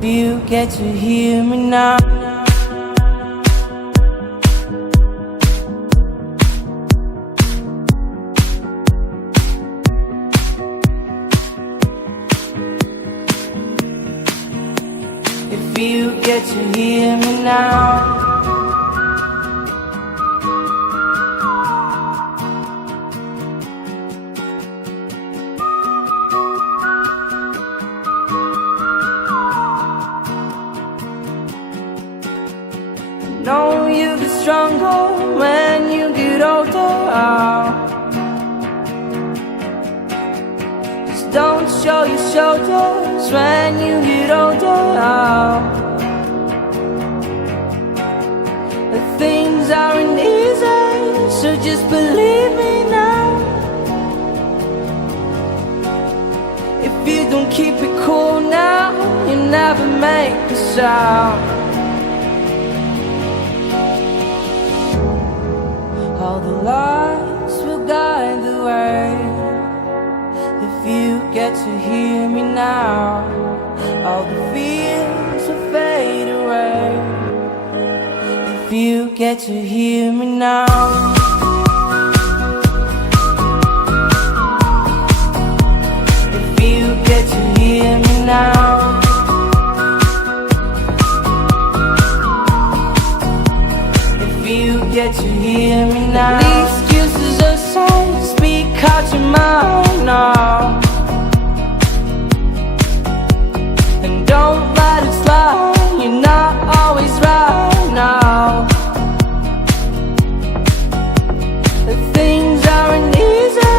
If you get to hear me now. If you get to hear me now. Know you get stronger when you get older. Just don't show your shoulders when you get older. Things aren't easy, so just believe me now. If you don't keep it cool now, you never make a sound. All the lights will guide the way. If you get to hear me now, all the fears will fade away. If you get to hear me now. If you get to hear me now. You get to hear me now. The excuses aside, speak out your mind now. And don't let it slide, you're not always right now. The things aren't easy,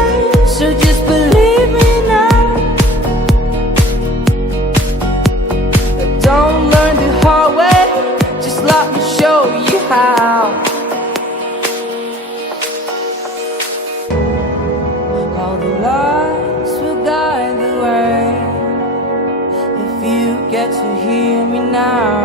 so just believe me now. Don't learn the hard way, just let me show you how. All the lights will guide the way. If you get to hear me now.